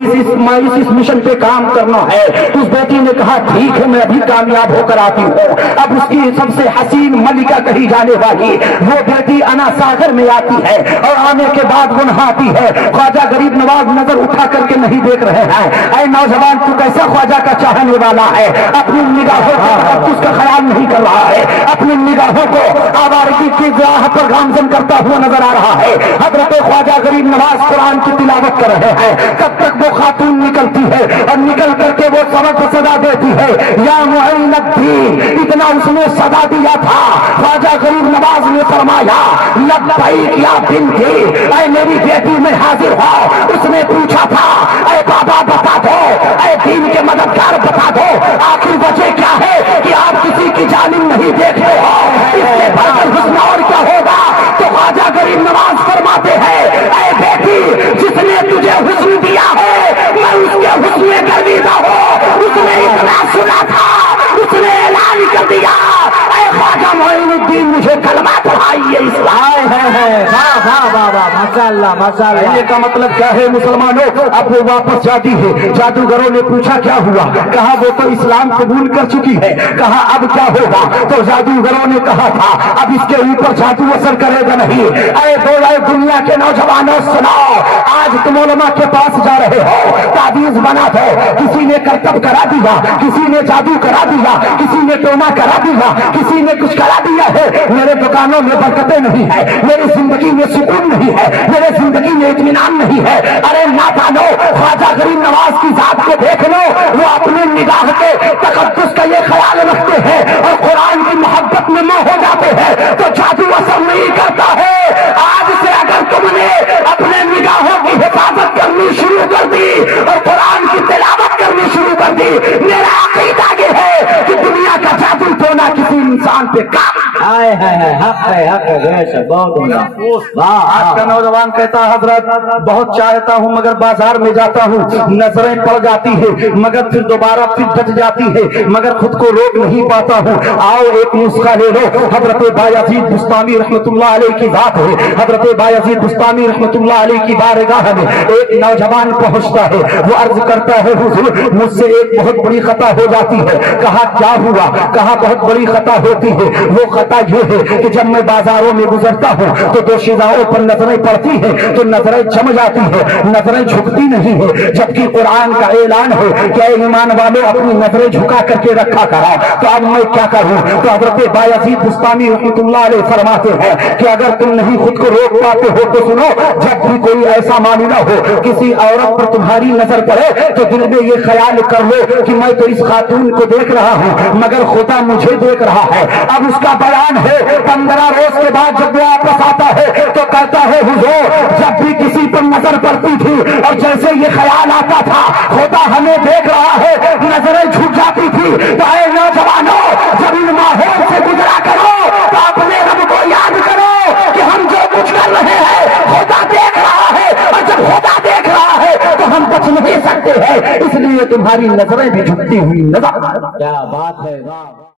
इस मिशन पे काम करना है। उस बेटी ने कहा ठीक है, मैं अभी कामयाब होकर आती हूँ। अब उसकी सबसे हसीन मलिका कही जाने वाली वो बेटी अना सागर में आती है और आने के बाद वो नहाती है। ख्वाजा गरीब नवाज नजर उठा करके नहीं देख रहे हैं। ऐ नौजवान, तू कैसा ख्वाजा का चाहने वाला है? अपनी निगाहों को उसका ख्याल नहीं कर रहा है, अपनी निगाहों को आवारगी की राह पर गामजन करता हुआ नजर आ रहा है। हजरत ख्वाजा गरीब नवाज कुरान की तिलावत कर रहे हैं। तब तक वो खातून निकलती है और निकल करके वो सबक सदा देती है, या मुअल्लिम, इतना उसने सदा दिया था। ख्वाजा गरीब नवाज ने फरमाया, लब्बैक या बिन्ती, ऐ मेरी बेटी में हाजिर हो। उसने पूछा था, ऐ बाबा बता दो, ऐ दीन के मददगार बता दो, आखिर वजह क्या है कि आप किसी की जालिम नहीं देखते हो? इससे बढ़कर हुस्न और क्या होगा? तो ख्वाजा गरीब नवाज फरमाते हैं, ऐ बेटी, जिसने तुझे हुस्न दिया है मैं उसके हुस्न गर्विदा हो। उसने इतना सुना था, उसने ऐलान कर दिया, ऐ ख्वाजा मोइनुद्दीन, मुझे कलमा पढ़ाइए। इस्लाम है। माशाअल्लाह माशाअल्लाह। कहने का मतलब क्या है मुसलमानों? अब वो वापस जाती है। जादूगरों ने पूछा क्या हुआ? कहा वो तो इस्लाम कबूल कर चुकी है। कहा अब क्या होगा? तो जादूगरों ने कहा था अब इसके ऊपर जादू असर करेगा नहीं। ऐ दुनिया के नौजवानों सुनाओ, आज तुम उलमा के पास जा रहे हो, ताबीज बना दो। किसी ने करतब करा दिया, किसी ने जादू करा दिया, किसी ने टोना करा दिया, किसी ने कुछ करा दिया है। मेरे दुकानों में बरकतें नहीं है, मेरी जिंदगी में सुकून नहीं है, मेरे जिंदगी में इत्मीनान नहीं है। अरे ना जानो, ख्वाजा गरीब नवाज की जात को देख लो, वो अपनी निगाह के तकद्दुस का ये ख्याल रखते हैं और कुरान की मोहब्बत में मोह हो जाते हैं, तो जादू असर नहीं करता है। आज से अगर तुमने अपने निगाहों की हिफाजत करनी शुरू कर दी और कुरान की तिलावत करनी शुरू कर दी, मेरा अकीदा ये है कि दुनिया का जादू टोना किसी इंसान पे काम हक है बहुत। आज का नौजवान कहता है हजरत बहुत चाहता हूँ मगर बाजार में जाता हूँ, नजरें पड़ जाती है, मगर फिर दोबारा फिर जज जाती है, मगर खुद को रोक नहीं पाता हूँ। आओ एक नुस्खा ले लो। हजरत बायजीद बुस्तामी रहमतुल्लाह अलैह की बात है। हजरत बायजीद बुस्तामी रहमतुल्लाह अलैह की बारगाह में एक नौजवान पहुंचता है। वो अर्ज करता है, हुजूर मुझसे एक बहुत बड़ी खता हो जाती है। कहा क्या हुआ? कहा बहुत बड़ी खता होती है। वो खता ये है कि जब मैं बाजारों में गुजरता हूँ तो दोशीदाओं पर नजरें पड़ती है तो नजरें जम जाती है, नजरें झुकती नहीं है, जबकि कुरान का ऐलान है कि ईमान वालों अपनी नजरें झुका करके रखा करा। तो अब मैं क्या करूं? तो हजरत बायजीद बुस्तामी रहमतुल्लाह अलैह फरमाते हैं कि अगर तुम नहीं खुद को रोक पाते हो तो सुनो, जब भी कोई ऐसा मामला हो किसी औरत पर तुम्हारी नजर पड़े तो दिल में ये ख्याल कर लो कि मैं तो इस खातून को देख रहा हूँ मगर खुदा मुझे देख रहा है। अब उसका बयान है 15 रोज के बाद जब वो वापस आता है तो कहता है, हुजूर जब भी किसी पर नजर पड़ती थी और जैसे ये ख्याल आता था खुदा हमें देख रहा है, नजरें झुक जाती थी। तो ऐ नौजवानों, जब इन माहौल से गुजरा करो तो अपने रब को याद करो कि हम जो कुछ कर रहे हैं खुदा देख रहा है, और जब खुदा देख रहा है तो हम बच नहीं सकते हैं। इसलिए तुम्हारी नजरें भी झुकती हुई नजर। क्या बात है।